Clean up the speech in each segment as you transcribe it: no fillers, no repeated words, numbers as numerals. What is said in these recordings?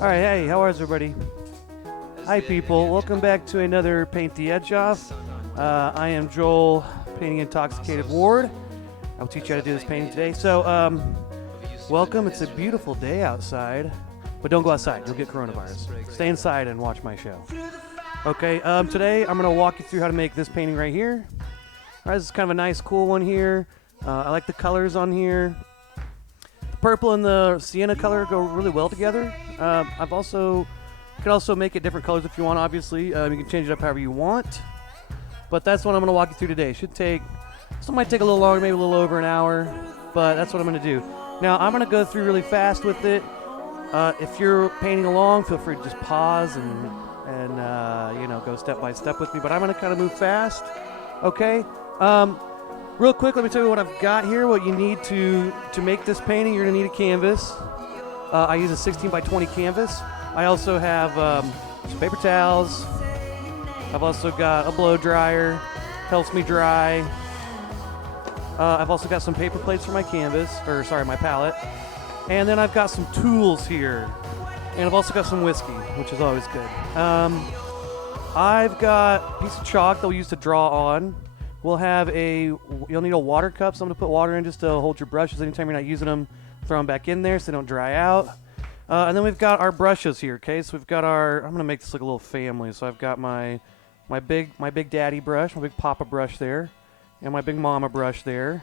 Alright, hey, how is everybody? Hi people, welcome back to another Paint the Edge Off. I am Joel, Painting Intoxicated Ward. I'll teach you how to do this painting today. So, welcome. It's a beautiful day outside, but don't go outside, you'll get coronavirus. Stay inside and watch my show. Okay, today I'm going to walk you through how to make this painting right here. Alright, this is kind of a nice, cool one here. I like the colors on here. The purple and the sienna color go really well together. You can also make it different colors if you want, obviously. You can change it up however you want. But that's what I'm going to walk you through today. This might take a little longer, maybe a little over an hour, but that's what I'm going to do. Now, I'm going to go through really fast with it. If you're painting along, feel free to just pause and go step by step with me. But I'm going to kind of move fast, okay? Real quick, let me tell you what I've got here. What you need to make this painting, you're going to need a canvas. I use a 16 by 20 canvas. I also have some paper towels. I've also got a blow dryer, helps me dry. I've also got some paper plates for my my palette. And then I've got some tools here. And I've also got some whiskey, which is always good. I've got a piece of chalk that we'll use to draw on. You'll need a water cup, so I'm going to put water in just to hold your brushes. Anytime you're not using them, throw them back in there so they don't dry out. And then we've got our brushes here, okay? So we've got I'm going to make this like a little family. So I've got my big daddy brush, my big papa brush there, and my big mama brush there,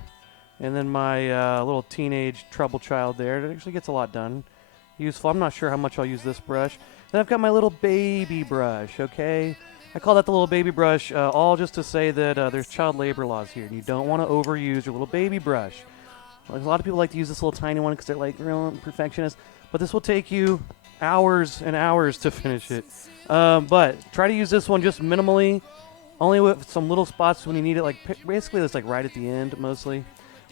and then my little teenage trouble child there. It actually gets a lot done. Useful. I'm not sure how much I'll use this brush. Then I've got my little baby brush, okay? I call that the little baby brush, all just to say that there's child labor laws here, and you don't want to overuse your little baby brush. Like, a lot of people like to use this little tiny one because they're like real perfectionists, but this will take you hours and hours to finish it. But try to use this one just minimally, only with some little spots when you need it, like basically that's like right at the end mostly.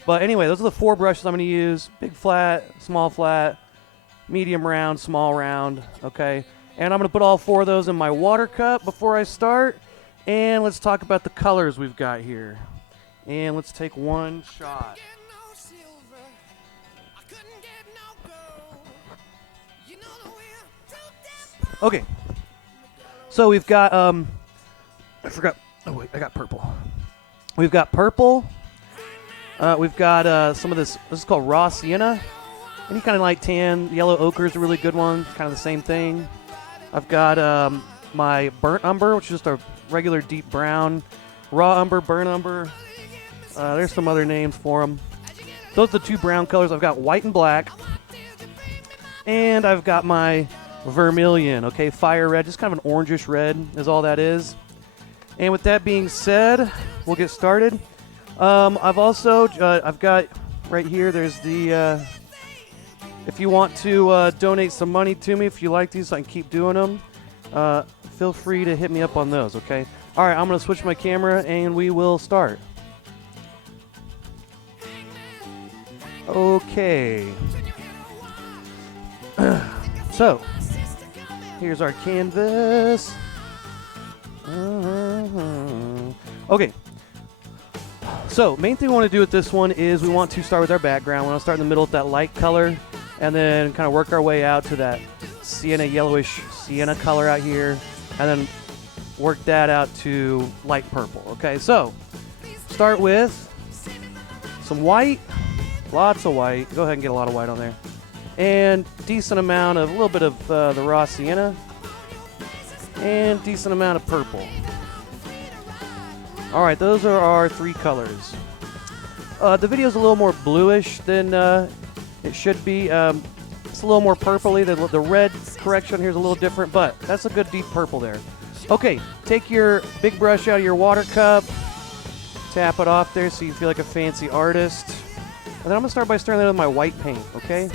But anyway, those are the 4 brushes I'm going to use: big flat, small flat, medium round, small round, okay? And I'm going to put all 4 of those in my water cup before I start. And let's talk about the colors we've got here. And let's take one shot. Okay. So we've got, I forgot. Oh, wait, I got purple. We've got purple. We've got some of this. This is called raw sienna. Any kind of light tan. Yellow ochre is a really good one. Kind of the same thing. I've got my burnt umber, which is just a regular deep brown. Raw umber, burnt umber. There's some other names for them. Those are the 2 brown colors. I've got white and black. And I've got my vermilion, okay? Fire red, just kind of an orangish red is all that is. And with that being said, we'll get started. I've got right here, there's the... if you want to donate some money to me, if you like these, so I can keep doing them, feel free to hit me up on those, okay? All right, I'm going to switch my camera, and we will start. Okay. So, here's our canvas. Okay. So, main thing we want to do with this one is we want to start with our background. We want to start in the middle with that light color, and then kind of work our way out to that yellowish sienna color out here, and then work that out to light purple. Okay, so start with some white, lots of white. Go ahead and get a lot of white on there, and decent amount of a little bit of the raw sienna, and decent amount of purple. All right, those are our 3 colors. The video's a little more bluish than it should be. It's a little more purpley. The red correction here is a little different, but that's a good deep purple there. Okay, take your big brush out of your water cup, tap it off there so you feel like a fancy artist. And then I'm going to start by stirring that with my white paint, okay?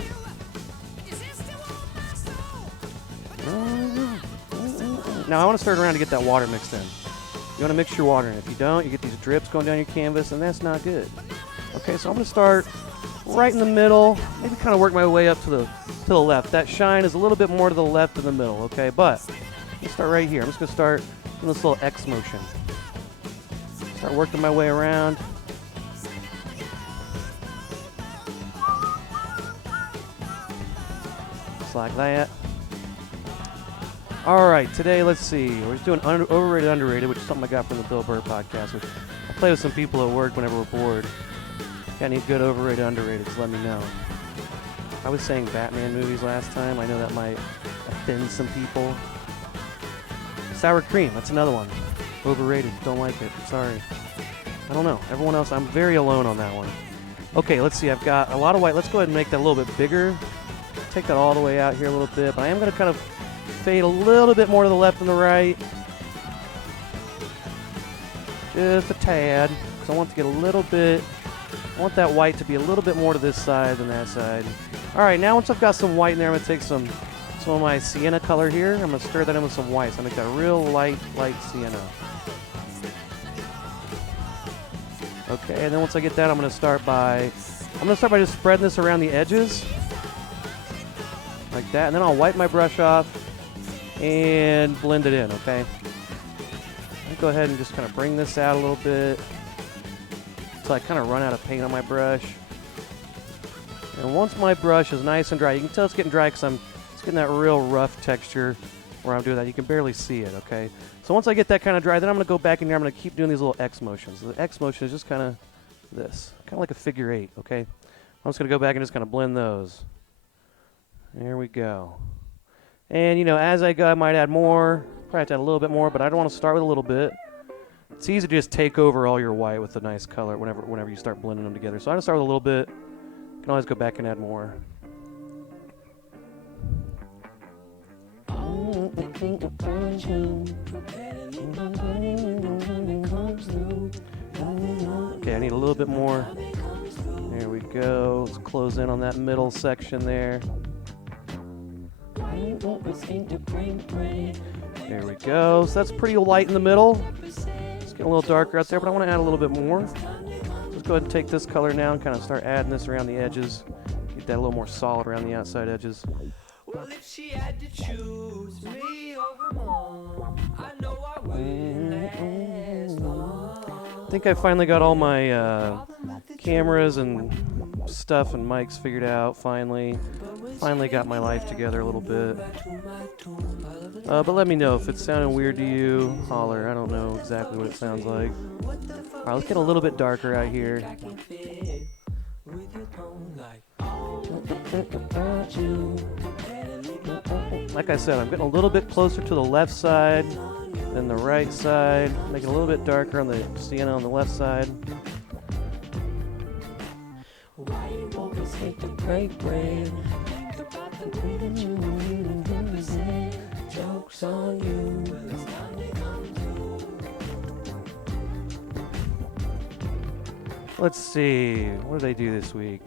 Now I want to stir it around to get that water mixed in. You want to mix your water in. If you don't, you get these drips going down your canvas, and that's not good. Okay, so I'm going to start right in the middle, maybe kind of work my way up to the left. That shine is a little bit more to the left than the middle, okay? But let's start right here. I'm just going to start doing this little X motion. Start working my way around. like that. All right, today, let's see. We're just doing overrated, underrated, which is something I got from the Bill Burr podcast, which I play with some people at work whenever we're bored. Got any good overrated, underrated, just let me know. I was saying Batman movies last time. I know that might offend some people. Sour cream, that's another one. Overrated, don't like it, I'm sorry. I don't know, everyone else, I'm very alone on that one. Okay, let's see, I've got a lot of white. Let's go ahead and make that a little bit bigger. Take that all the way out here a little bit, but I am going to kind of fade a little bit more to the left and the right. Just a tad, because I want to get a little bit, I want that white to be a little bit more to this side than that side. All right, now once I've got some white in there, I'm going to take some of my sienna color here. I'm going to stir that in with some white, so I make that real light sienna. Okay, and then once I get that, I'm going to start by just spreading this around the edges. Like that, and then I'll wipe my brush off and blend it in, okay? I'll go ahead and just kind of bring this out a little bit until I kind of run out of paint on my brush. And once my brush is nice and dry, you can tell it's getting dry because it's getting that real rough texture where I'm doing that. You can barely see it, okay? So once I get that kind of dry, then I'm going to go back in here. I'm going to keep doing these little X motions. The X motion is just kind of this, kind of like a figure 8, okay? I'm just going to go back and just kind of blend those. There we go. And, you know, as I go, I might add more. Probably have to add a little bit more, but I don't want to start with a little bit. It's easy to just take over all your white with a nice color whenever you start blending them together. So I just start with a little bit. You can always go back and add more. Okay, I need a little bit more. There we go. Let's close in on that middle section there. There we go. So that's pretty light in the middle. It's getting a little darker out there, but I want to add a little bit more. Let's go ahead and take this color now and kind of start adding this around the edges. Get that a little more solid around the outside edges. Well, if she had to choose me or her mom, I know I wouldn't last long. I think I finally got all my cameras and stuff and mics figured out, finally got my life together a little bit. But let me know if it's sounding weird to you. Holler, I don't know exactly what it sounds like. Alright, let's get a little bit darker out here. Like I said, I'm getting a little bit closer to the left side than the right side. Make it a little bit darker on the sienna on the left side. Let's see, what did I do this week?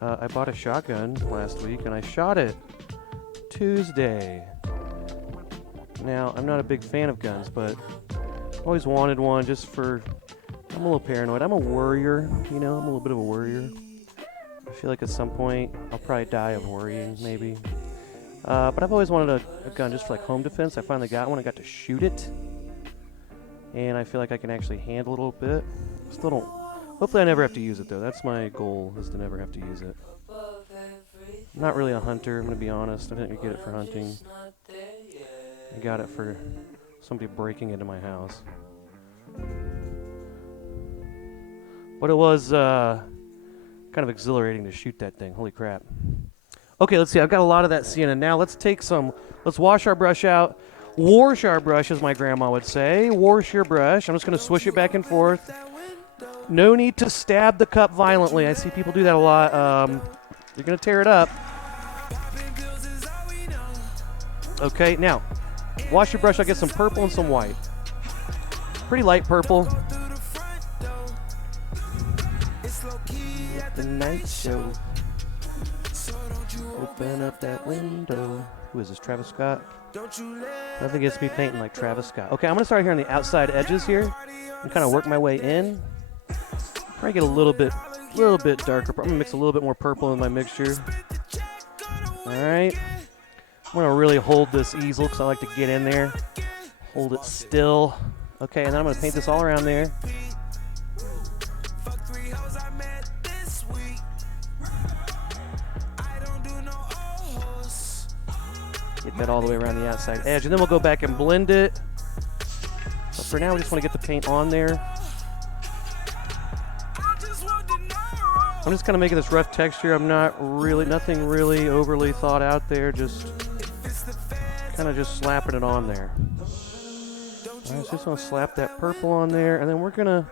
I bought a shotgun last week and I shot it Tuesday. Now, I'm not a big fan of guns, but I always wanted one just for, I'm a little paranoid. I'm a worrier, you know, I'm a little bit of a worrier. I feel like at some point I'll probably die of worrying, maybe. But I've always wanted a gun just for like home defense. I finally got one. I got to shoot it. And I feel like I can actually handle it a little bit. Still don't. Hopefully I never have to use it though. That's my goal, is to never have to use it. I'm not really a hunter, I'm going to be honest. I didn't get it for hunting. I got it for somebody breaking into my house. But it was kind of exhilarating to shoot that thing. Holy crap. Okay, let's see. I've got a lot of that sienna. Now let's wash our brush out. Wash our brush, as my grandma would say. Wash your brush. I'm just going to swish it back and forth. No need to stab the cup violently. I see people do that a lot. You're going to tear it up. Okay, now, wash your brush. I'll get some purple and some white. Pretty light purple. The night show. Open up that window. Who is this, Travis Scott? Nothing gets me painting like Travis Scott. Okay, I'm going to start here on the outside edges here and kind of work my way in. Try to get a little bit darker. I'm going to mix a little bit more purple in my mixture. Alright. I'm going to really hold this easel because I like to get in there. Hold it still. Okay, and then I'm going to paint this all around there. Get that all the way around the outside edge. And then we'll go back and blend it. But for now, we just want to get the paint on there. I'm just kind of making this rough texture. I'm nothing really overly thought out there. Just kind of just slapping it on there. All right, so just want to slap that purple on there, and then we're gonna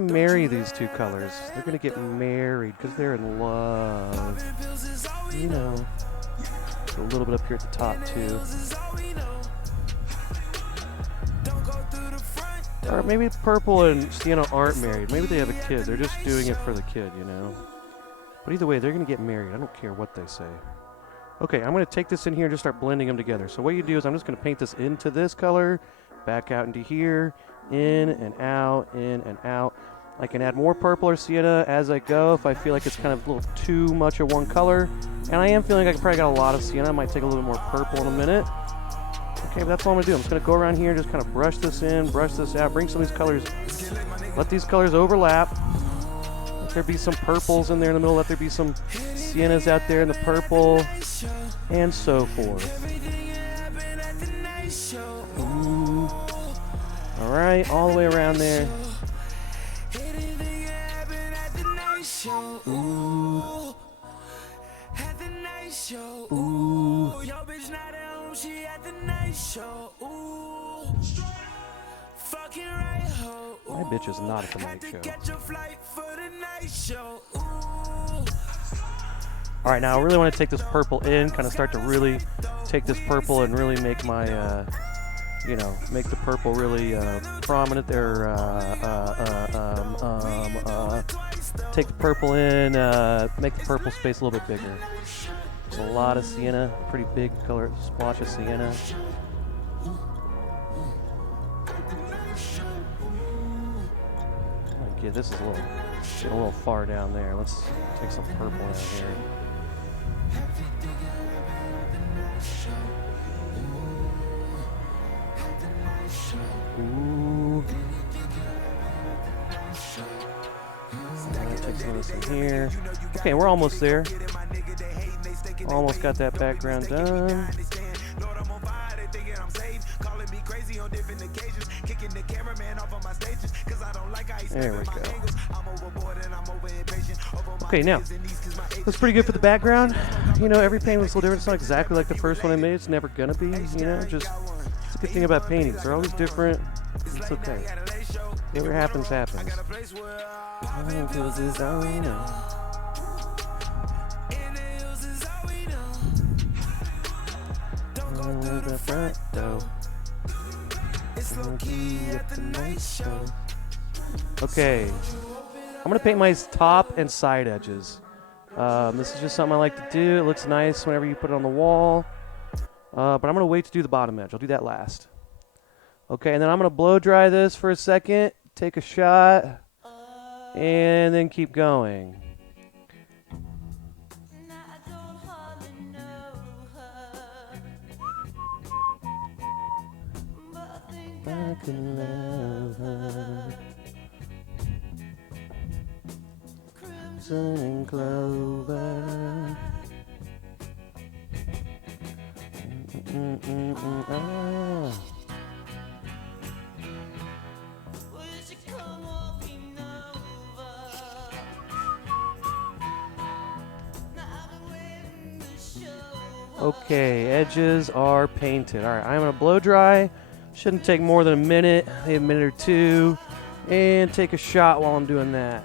marry these two colors. They're gonna get married because they're in love. You know, a little bit up here at the top too. Or maybe purple and sienna aren't married. Maybe they have a kid. They're just doing it for the kid, you know. But either way, they're going to get married. I don't care what they say. Okay, I'm going to take this in here and just start blending them together. So what you do is I'm just going to paint this into this color, back out into here, in and out, in and out. I can add more purple or sienna as I go if I feel like it's kind of a little too much of one color. And I am feeling like I probably got a lot of sienna. I might take a little bit more purple in a minute. Okay, but that's all I'm gonna do. I'm just gonna go around here and just kind of brush this in, brush this out, bring some of these colors, let these colors overlap. Let there be some purples in there in the middle, let there be some siennas out there in the purple, and so forth. Ooh. All right, all the way around there. Ooh. Ooh. My bitch is not at the night show. Alright, now I really want to take this purple in, kind of start to really take this purple and really make my, make the purple really prominent there. Take the purple in, make the purple space a little bit bigger. There's a lot of sienna, pretty big color splotch of sienna. Okay, this is a little far down there. Let's take some purple out here. Ooh. Take some of this in here. Okay, we're almost there. Almost got that background done. There we go. Okay, now, that's pretty good for the background. You know, every painting looks a little different. It's not exactly like the first one I made. It's never gonna be, you know, just, it's a good thing about paintings. They're always different. It's okay. Whatever happens, happens. Okay, I'm gonna paint my top and side edges. This is just something I like to do. It looks nice whenever you put it on the wall. But I'm gonna wait to do the bottom edge. I'll do that last. Okay, and then I'm gonna blow dry this for a second, take a shot, and then keep going. I can love her. Crimson and clover. Ah. Okay, edges are painted. All right, I'm gonna blow dry. Shouldn't take more than a minute, maybe a minute or two, and take a shot while I'm doing that.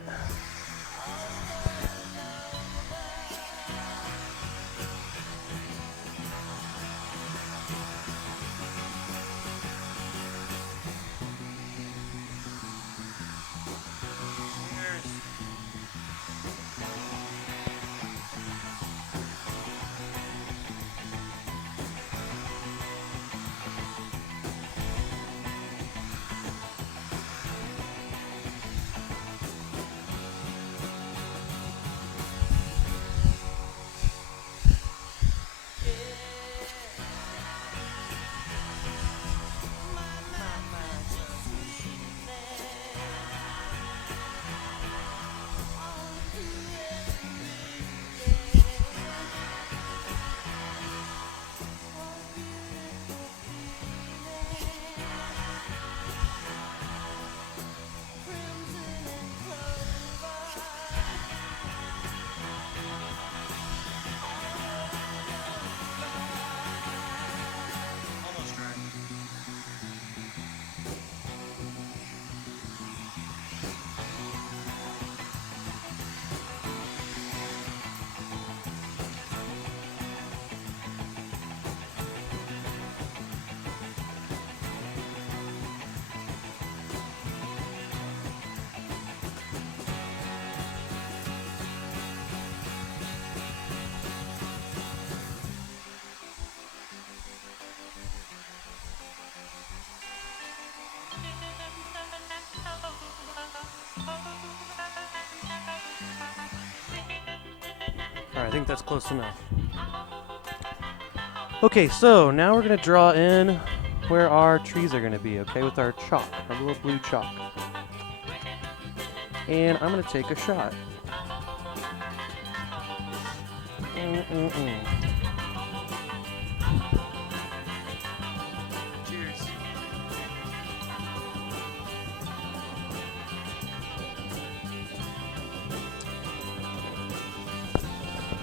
Alright, I think that's close enough. Okay, so now we're going to draw in where our trees are going to be, okay, with our chalk, our little blue chalk. And I'm going to take a shot. Cheers.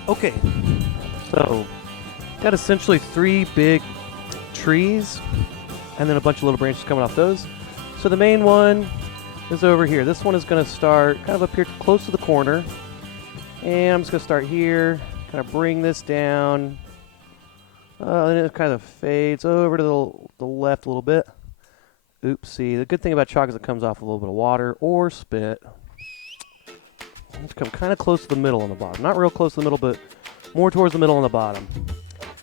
Okay, so got essentially 3 big trees and then a bunch of little branches coming off those. So the main one is over here. This one is going to start kind of up here close to the corner. And I'm just going to start here, kind of bring this down. And it kind of fades over to the left a little bit. Oopsie. The good thing about chalk is it comes off with a little bit of water or spit. Let's come kind of close to the middle on the bottom. Not real close to the middle, but more towards the middle on the bottom.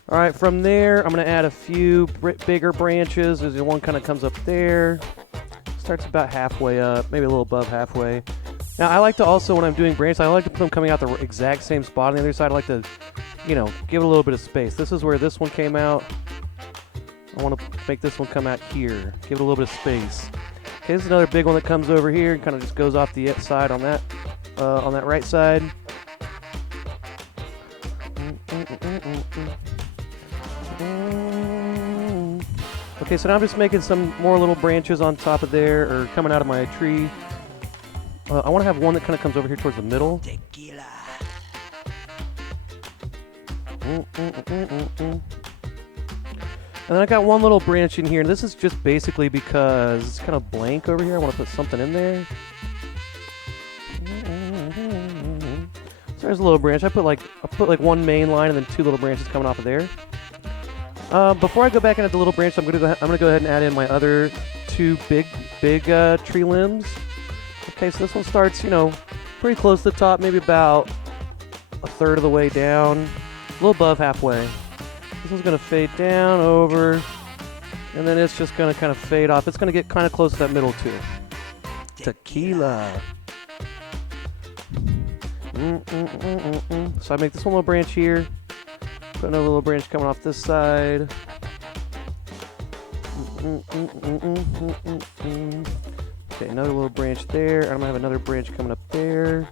All right, from there, I'm going to add a few bigger branches. There's one kind of comes up there. Starts about halfway up, maybe a little above halfway. Now, I like to also, when I'm doing branches, I like to put them coming out the exact same spot. On the other side, I like to, give it a little bit of space. This is where this one came out. I want to make this one come out here. Give it a little bit of space. Okay, this is another big one that comes over here and kind of just goes off the side on that right side. Okay, so now I'm just making some more little branches on top of there, or coming out of my tree. I want to have one that kind of comes over here towards the middle. Tequila. And then I got one little branch in here, and this is just basically because it's kind of blank over here. I want to put something in there. So there's a little branch. I put like one main line and then 2 little branches coming off of there. Before I go back into the little branch, I'm gonna go ahead and add in my other 2 big tree limbs. Okay, so this one starts, pretty close to the top, maybe about a third of the way down, a little above halfway. This one's gonna fade down over, and then it's just gonna kind of fade off. It's gonna get kind of close to that middle too. Tequila. So I make this one little branch here. Put another little branch coming off this side. Okay, another little branch there. I'm gonna have another branch coming up there.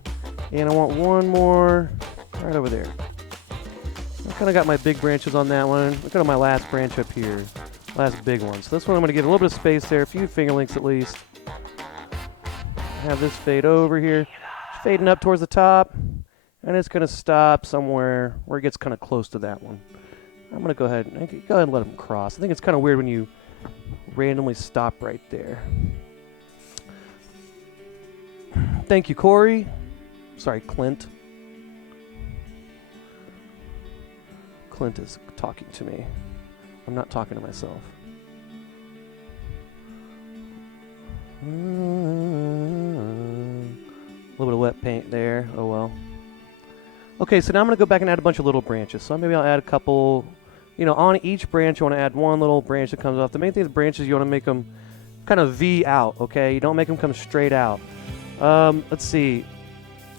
And I want one more right over there. I kind of got my big branches on that one. Look at my last branch up here. Last big one. So this one I'm gonna give a little bit of space there, a few finger lengths at least. Have this fade over here. Fading up towards the top. And it's gonna stop somewhere where it gets kind of close to that one. I'm gonna go ahead and let them cross. I think it's kind of weird when you randomly stop right there. Thank you, Corey. Sorry, Clint. Clint is talking to me. I'm not talking to myself. A little bit of wet paint there. Oh well. Okay, so now I'm going to go back and add a bunch of little branches. So maybe I'll add a couple, on each branch you want to add one little branch that comes off. The main thing with branches, you want to make them kind of V out, okay? You don't make them come straight out. Let's see.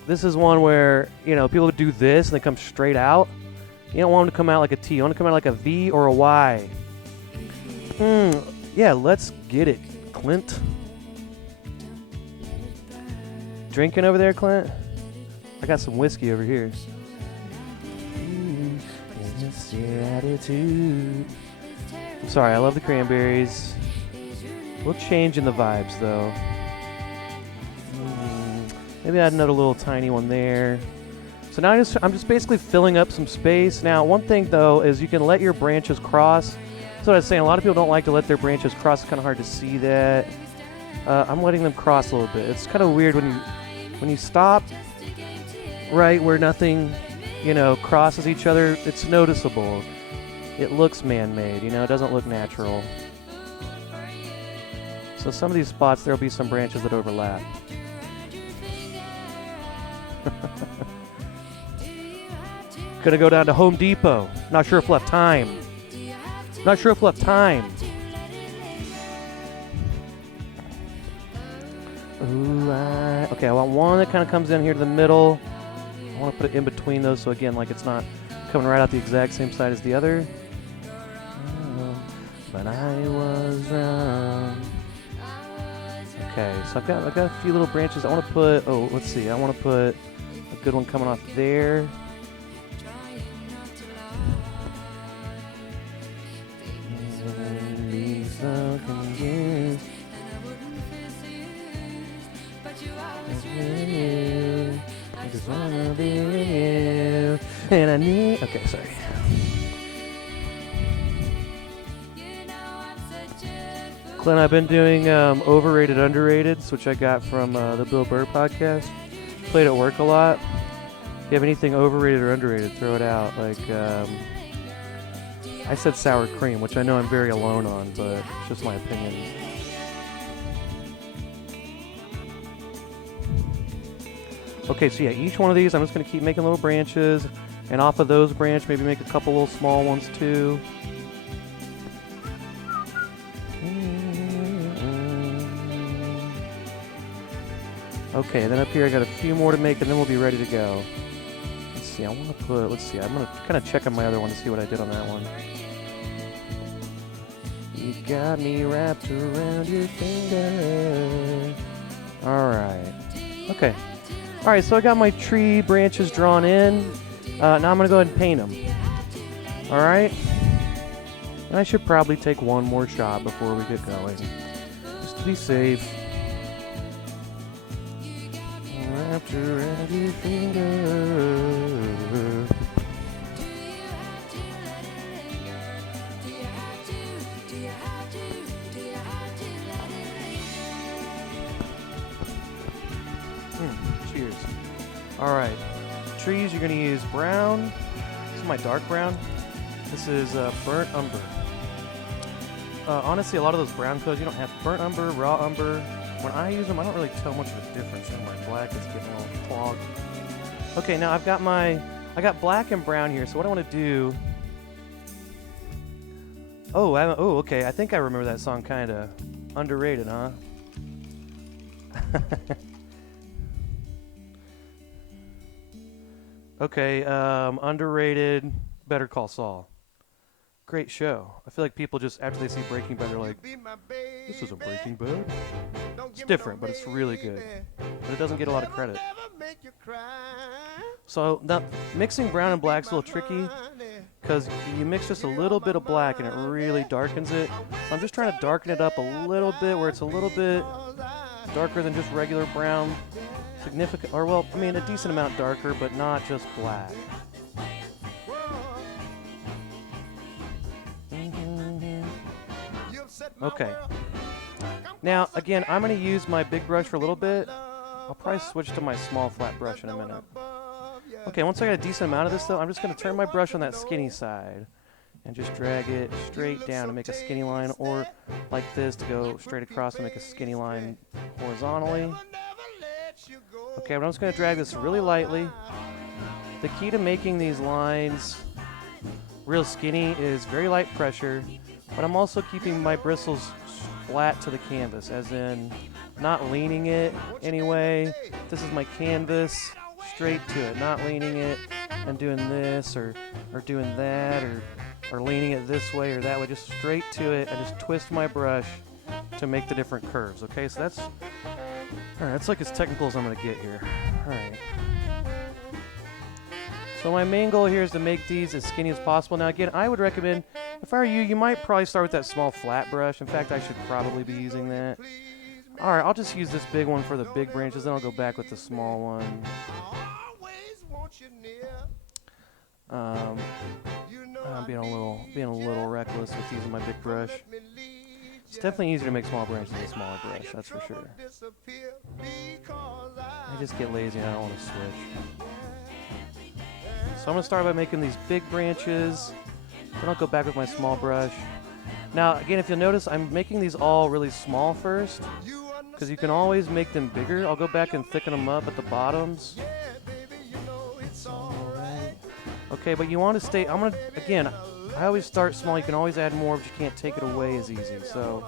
This is one where, people do this and they come straight out. You don't want them to come out like a T. You want them to come out like a V or a Y. Yeah, let's get it, Clint. Drinking over there, Clint? I got some whiskey over here. I'm sorry, I love the cranberries. We'll change in the vibes, though. Maybe add another little tiny one there. So now I'm just basically filling up some space. Now, one thing, though, is you can let your branches cross. That's what I was saying. A lot of people don't like to let their branches cross. It's kind of hard to see that. I'm letting them cross a little bit. It's kind of weird when you stop right where nothing, crosses each other. It's noticeable. It looks man-made, it doesn't look natural. So some of these spots, there'll be some branches that overlap. Gonna go down to Home Depot. Not sure if we'll have time. Ooh, okay, I want one that kind of comes in here to the middle. I want to put it in between those, so again, like it's not coming right out the exact same side as the other. But I was wrong. Okay, so I've got a few little branches. I want to put, let's see. I want to put a good one coming off there. I just wanna be with you, and I need. Okay, sorry. Clint, I've been doing overrated, underrateds, which I got from the Bill Burr podcast. Played at work a lot. If you have anything overrated or underrated, throw it out. Like, I said sour cream, which I know I'm very alone on, but it's just my opinion. Okay, so yeah, each one of these, I'm just going to keep making little branches, and off of those branches, maybe make a couple little small ones too. Okay, then up here I got a few more to make, and then we'll be ready to go. Let's see, I'm going to kind of check on my other one to see what I did on that one. You got me wrapped around your finger. Alright. Okay. Alright, so I got my tree branches drawn in. Now I'm going to go ahead and paint them. Alright? And I should probably take one more shot before we get going. Just to be safe. Wrapped around your finger. Cheers. Alright. Trees, you're going to use brown. This is my dark brown. This is burnt umber. Honestly, a lot of those brown colors, you don't have burnt umber, raw umber. When I use them, I don't really tell much of a difference. And my black is getting a little clogged. Okay, now I got black and brown here. So what I want to do... okay. I think I remember that song kind of underrated, huh? Okay, underrated, Better Call Saul. Great show. I feel like people just, after they see Breaking Bad, they're like, this isn't Breaking Bad. It's different, but it's really good. But it doesn't get a lot of credit. So, now, mixing brown and black is a little tricky, because you mix just a little bit of black and it really darkens it. So I'm just trying to darken it up a little bit, where it's a little bit darker than just regular brown. Significant, or well, I mean a decent amount darker, but not just black. Okay. Now, again, I'm going to use my big brush for a little bit. I'll probably switch to my small flat brush in a minute. Okay, once I got a decent amount of this, though, I'm just going to turn my brush on that skinny side and just drag it straight down to make a skinny line, or like this to go straight across and make a skinny line horizontally. Okay, but I'm just going to drag this really lightly. The key to making these lines real skinny is very light pressure, but I'm also keeping my bristles flat to the canvas, as in not leaning it anyway. This is my canvas, straight to it, not leaning it and doing this or doing that or leaning it this way or that way, just straight to it, and just twist my brush to make the different curves. Okay, so that's alright, that's like as technical as I'm going to get here. Alright. So my main goal here is to make these as skinny as possible. Now again, I would recommend, if I were you, you might probably start with that small flat brush. In fact, I should probably be using that. Alright, I'll just use this big one for the big branches, then I'll go back with the small one. I'm being a little reckless with using my big brush. It's definitely easier to make small branches with a smaller brush, that's for sure. I just get lazy and I don't want to switch. So I'm going to start by making these big branches, then I'll go back with my small brush. Now, again, if you'll notice, I'm making these all really small first, because you can always make them bigger. I'll go back and thicken them up at the bottoms. Okay, but you want to stay, I always start small. You can always add more, but you can't take it away as easy. So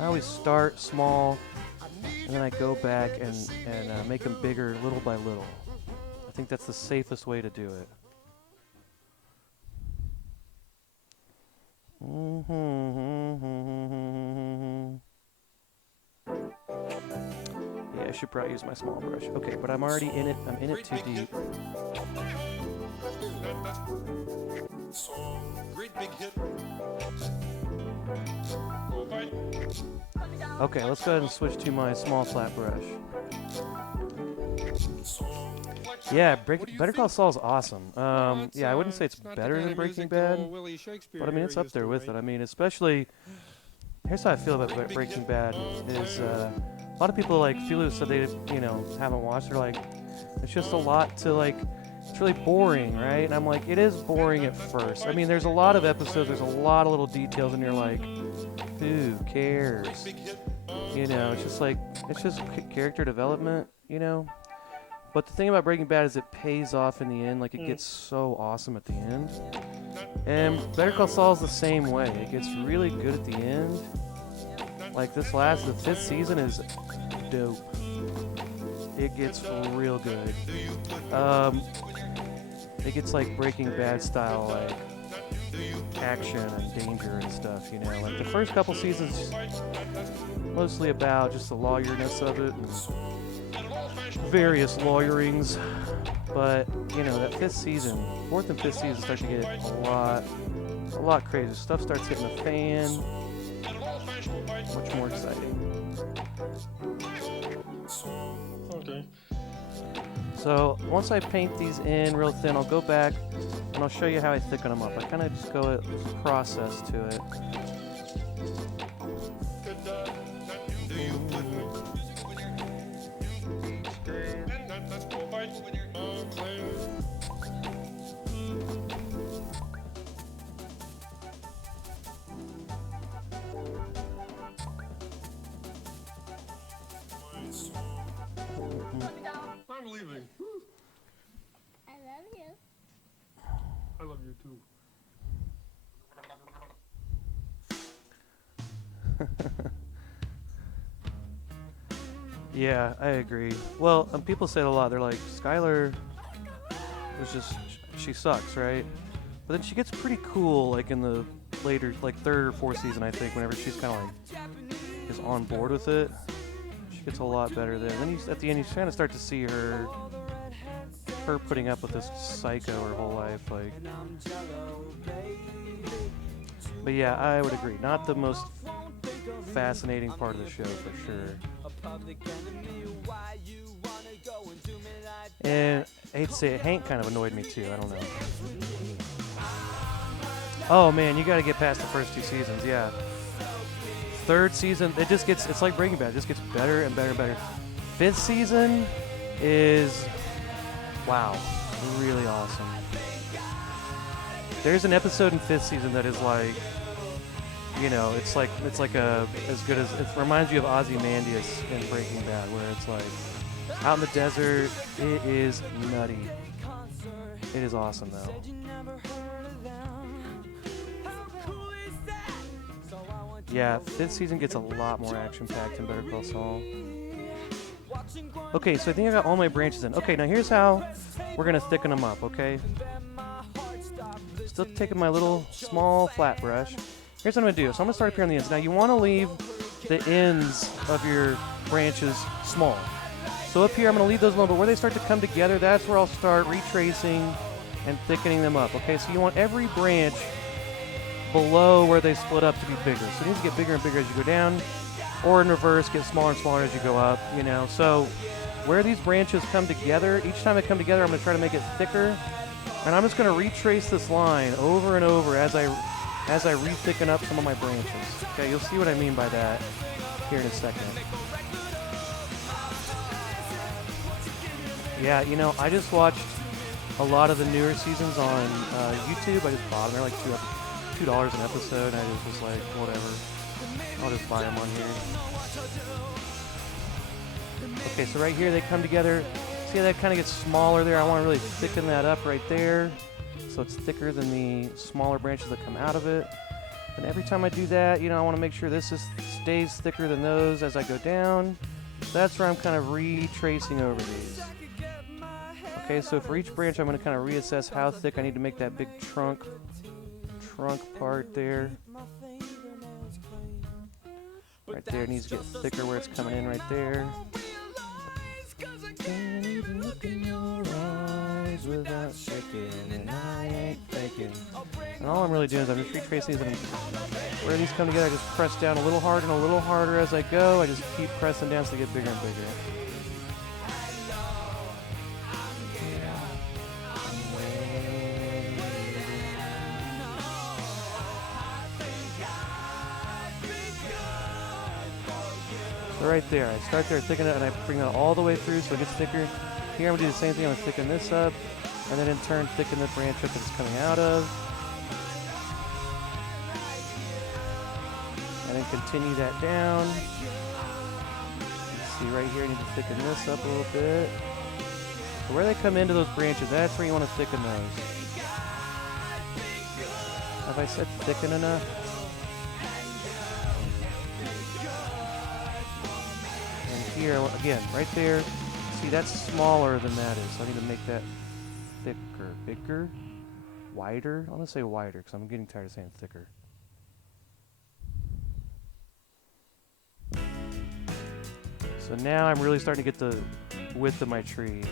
I always start small, and then I go back and make them bigger little by little. think that's the safest way to do it. Yeah, I should probably use my small brush. Okay, but I'm already in it. I'm in it too deep. Great big hit. Okay, let's go ahead and switch to my small flat brush. Yeah, Better Call Saul is awesome. Yeah, I wouldn't say it's better than Breaking Bad, but I mean, it's up there with it. I mean, especially, here's how I feel about Breaking Bad, is a lot of people, like, Philo said they, haven't watched, they're like, it's just a lot to, like, it's really boring, right? And I'm like, it is boring at first. I mean, there's a lot of episodes, there's a lot of little details, and you're like, who cares? It's just like, it's just character development, But the thing about Breaking Bad is it pays off in the end. Like, it gets so awesome at the end. And Better Call Saul is the same way. It gets really good at the end. Like, the 5th season is dope. It gets real good. It gets, like, Breaking Bad style, like, action and danger and stuff, Like, the first couple seasons, mostly about just the lawyerness of it and various lawyerings, but that 4th and 5th season start to get a lot crazy. Stuff starts hitting the fan. Much more exciting. Okay. So once I paint these in real thin, I'll go back and I'll show you how I thicken them up. I kind of just go a process to it. I'm leaving. I love you. I love you too. Yeah, I agree. Well, people say it a lot. They're like, Skylar was just, she sucks, right? But then she gets pretty cool, like in the later, like 3rd or 4th season, I think, whenever she's kind of like, is on board with it. She gets a lot better there. Then at the end, you kind of start to see her putting up with this psycho her whole life, like. But yeah, I would agree. Not the most fascinating part of the show, for sure. And I hate to say it, Hank kind of annoyed me too. I don't know. Oh man, you got to get past the first 2 seasons. Yeah. 3rd season, it's like Breaking Bad. It just gets better and better and better. 5th season is, wow, really awesome. There's an episode in 5th season that is like, it's like as good as, it reminds you of Ozymandias in Breaking Bad, where it's like out in the desert. It is nutty. It is awesome though. Yeah, 5th season gets a lot more action-packed than Better Call Saul. Okay, so I think I got all my branches in. Okay, now here's how we're gonna thicken them up, okay? Still taking my little small flat brush. Here's what I'm gonna do. So I'm gonna start up here on the ends. Now you wanna leave the ends of your branches small. So up here I'm gonna leave those alone, but where they start to come together, that's where I'll start retracing and thickening them up, okay? So you want every branch below where they split up to be bigger. So it needs to get bigger and bigger as you go down, or in reverse, get smaller and smaller as you go up, So where these branches come together, each time they come together, I'm going to try to make it thicker, and I'm just going to retrace this line over and over as I re-thicken up some of my branches. Okay, you'll see what I mean by that here in a second. Yeah, I just watched a lot of the newer seasons on YouTube. I just bought them. They're like $2 an episode, and I was just like, whatever. I'll just buy them on here. Okay, so right here they come together. See how that kind of gets smaller there? I want to really thicken that up right there, so it's thicker than the smaller branches that come out of it. And every time I do that, I want to make sure this stays thicker than those as I go down. That's where I'm kind of retracing over these. Okay, so for each branch, I'm going to kind of reassess how thick I need to make that big trunk part there. Right there, it needs to get thicker where it's coming in right there. Can't even look in your eyes without shaking, and I ain't faking. And all I'm really doing is I'm just retracing these, and where these come together, I just press down a little harder and a little harder as I go. I just keep pressing down so they get bigger and bigger. So right there, I start there, thicken it, and I bring that all the way through so it gets thicker. Here I'm going to do the same thing. I'm going to thicken this up, and then in turn thicken the branch up that it's coming out of. And then continue that down. See right here, I need to thicken this up a little bit. So where they come into those branches, that's where you want to thicken those. Have I said thicken enough? Here, again, right there, see that's smaller than that is, so I need to make that thicker, bigger, wider. I'm going to say wider because I'm getting tired of saying thicker. So now I'm really starting to get the width of my tree.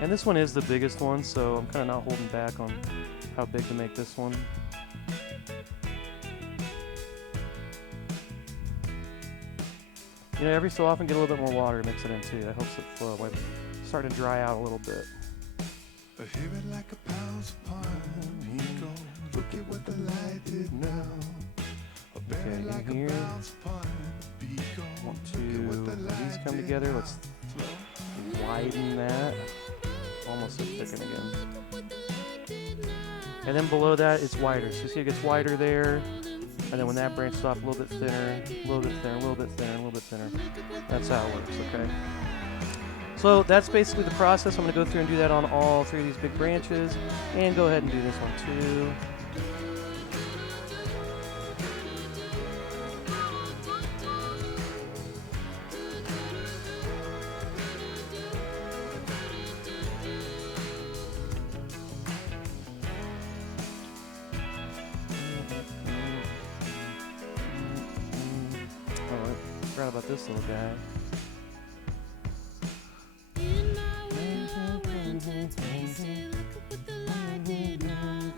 And this one is the biggest one, so I'm kind of not holding back on how big to make this one. You know, every so often get a little bit more water, mix it in too. That helps it flow. It's starting to dry out a little bit. I hear it like a pounds upon ego. Look at what the light did now. Okay, in here, want to, when these come together, let's widen that. Almost so thicken again. And then below that, it's wider. So you see it gets wider there. And then when that branches off, a little bit thinner, a little bit thinner, a little bit thinner, a little bit thinner. That's how it works, okay? So that's basically the process. I'm going to go through and do that on all three of these big branches. And go ahead and do this one too. Forgot about this little guy.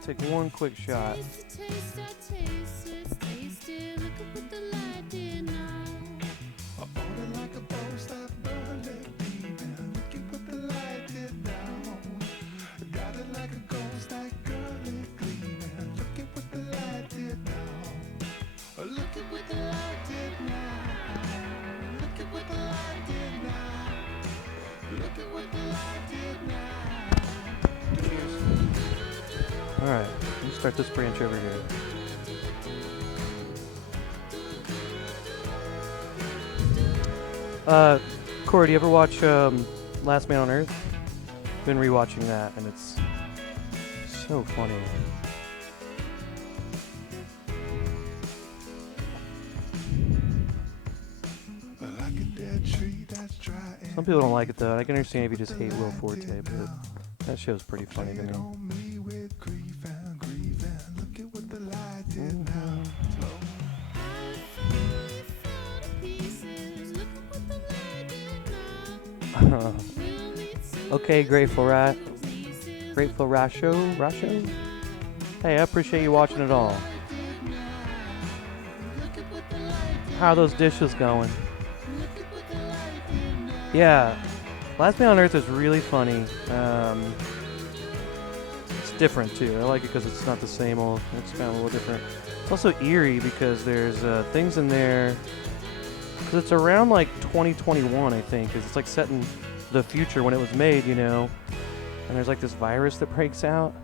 Take one quick shot. Alright, let's start this branch over here. Corey, do you ever watch Last Man on Earth? Been rewatching that, and it's so funny. Some people don't like it though. I can understand if you just hate Will Forte, but that show's pretty funny to me. Okay, Grateful Rasho? Hey, I appreciate you watching it all. How are those dishes going? Yeah, Last Man on Earth is really funny. It's different too. I like it because it's not the same old. It's kind of a little different. It's also eerie because there's things in there. Because it's around like 2021, I think. Because it's like set in the future when it was made, you know. And there's like this virus that breaks out,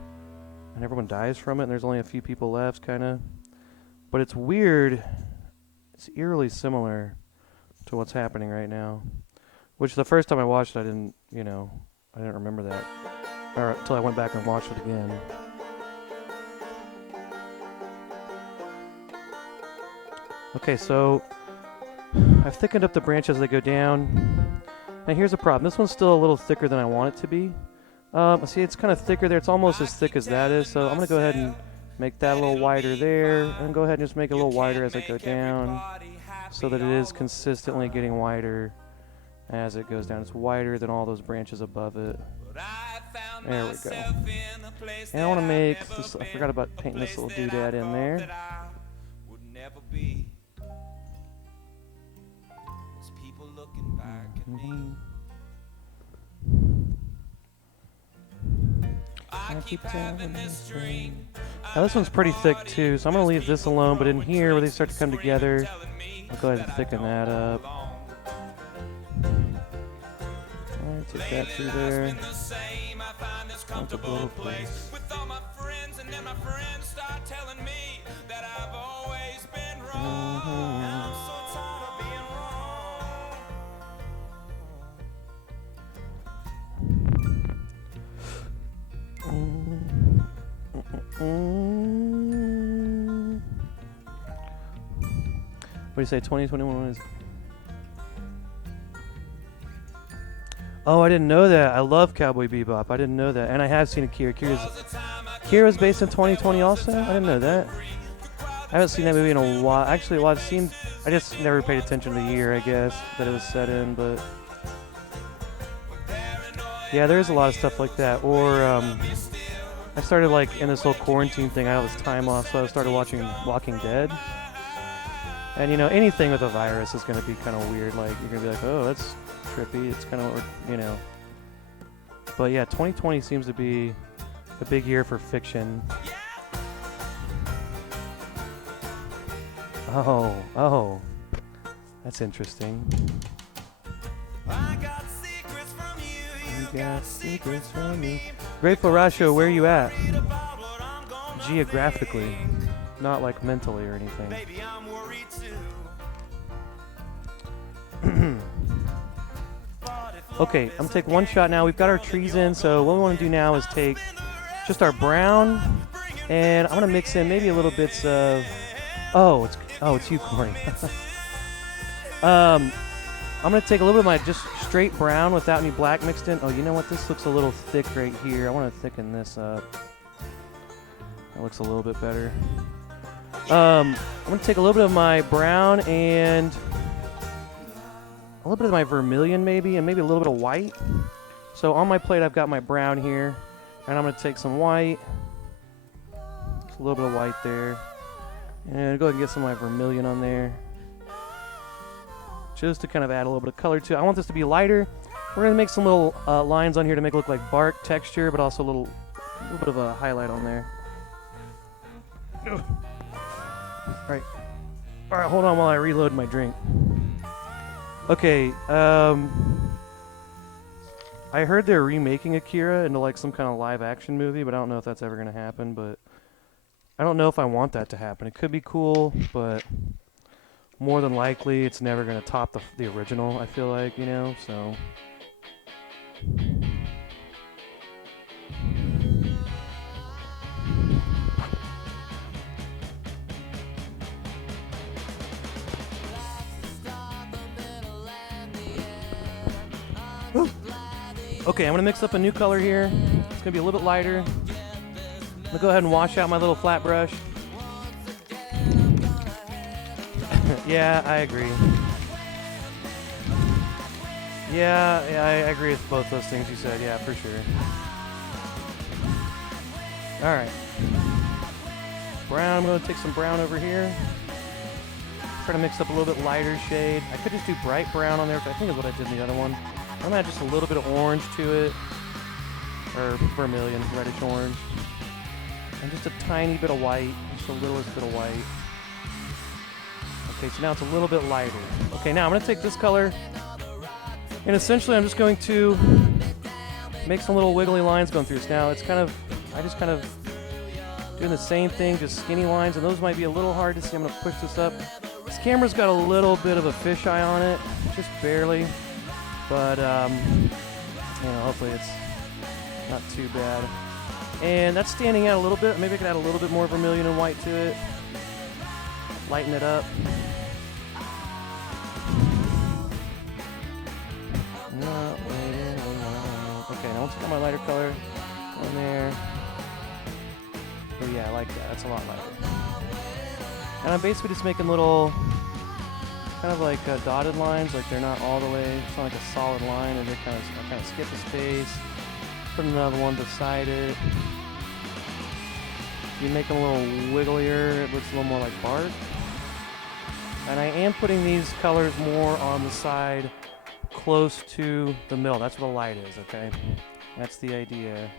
and everyone dies from it. And there's only a few people left, kind of. But it's weird. It's eerily similar to what's happening right now. Which the first time I watched it, I didn't remember that. Or until I went back and watched it again. Okay, so I've thickened up the branches as they go down. Now here's the problem. This one's still a little thicker than I want it to be. See, it's kind of thicker there. It's almost as thick as that is. So I'm going to go ahead and make that a little wider there. And go ahead and just make it a little wider as I go down, so that it is consistently getting wider as it goes down. It's wider than all those branches above it. There we go. And I want to make this, I forgot about painting this little doodad in there. Now this one's pretty thick too, so I'm going to leave this alone, but in here where they start to come together, I'll go ahead and thicken that up. Alright, take that through there. Onto a little place. What do you say, 2021 is... Oh, I didn't know that. I love Cowboy Bebop. I didn't know that. And I have seen Akira. Akira's based in 2020 also? I didn't know that. I haven't seen that movie in a while. Actually, well, I've seen... I just never paid attention to the year, I guess, that it was set in, but... Yeah, there's a lot of stuff like that. Or, I started, like, in this whole quarantine thing. I had all this time off, so I started watching Walking Dead. And, you know, anything with a virus is going to be kind of weird. Like, you're going to be like, oh, that's trippy. It's kind of, you know. But, yeah, 2020 seems to be a big year for fiction. Oh. That's interesting. You got secrets from me. Grateful Rasho, where are you at? Geographically. Not, like, mentally or anything. Okay, I'm going to take one shot now. We've got our trees in, so what we want to do now is take just our brown, and I'm going to mix in maybe a little bits of... Oh, it's you, Corey. I'm going to take a little bit of my just straight brown without any black mixed in. Oh, you know what? This looks a little thick right here. I want to thicken this up. That looks a little bit better. I'm going to take a little bit of my brown and a little bit of my vermilion maybe, and maybe a little bit of white. So on my plate I've got my brown here, and I'm going to take some white. Just a little bit of white there. And go ahead and get some of my vermilion on there. Just to kind of add a little bit of color to it. I want this to be lighter. We're going to make some little lines on here to make it look like bark texture, but also a little bit of a highlight on there. Alright, hold on while I reload my drink. Okay, I heard they're remaking Akira into like some kind of live action movie, but I don't know if that's ever going to happen, but I don't know if I want that to happen. It could be cool, but more than likely it's never going to top the original, I feel like, you know, so... Okay, I'm going to mix up a new color here. It's going to be a little bit lighter. I'm going to go ahead and wash out my little flat brush. Yeah, I agree. Yeah, I agree with both those things you said. Yeah, for sure. Alright. Brown, I'm going to take some brown over here. Try to mix up a little bit lighter shade. I could just do bright brown on there, which I think is what I did in the other one. I'm going to add just a little bit of orange to it. Or vermilion, reddish orange. And just a tiny bit of white. Just a littlest bit of white. Okay, so now it's a little bit lighter. Okay, now I'm going to take this color. And essentially I'm just going to make some little wiggly lines going through this. Now it's kind of, I just kind of doing the same thing, just skinny lines. And those might be a little hard to see. I'm going to push this up. This camera's got a little bit of a fisheye on it. Just barely. But, you know, hopefully it's not too bad. And that's standing out a little bit. Maybe I could add a little bit more vermilion and white to it. Lighten it up. Let's get my lighter color on there. Oh yeah, I like that. That's a lot lighter. And I'm basically just making little, kind of like dotted lines. Like they're not all the way. It's not like a solid line, and I kind of skip a space. Put another one beside it. You make them a little wigglier. It looks a little more like bark. And I am putting these colors more on the side close to the middle. That's where the light is, okay? That's the idea.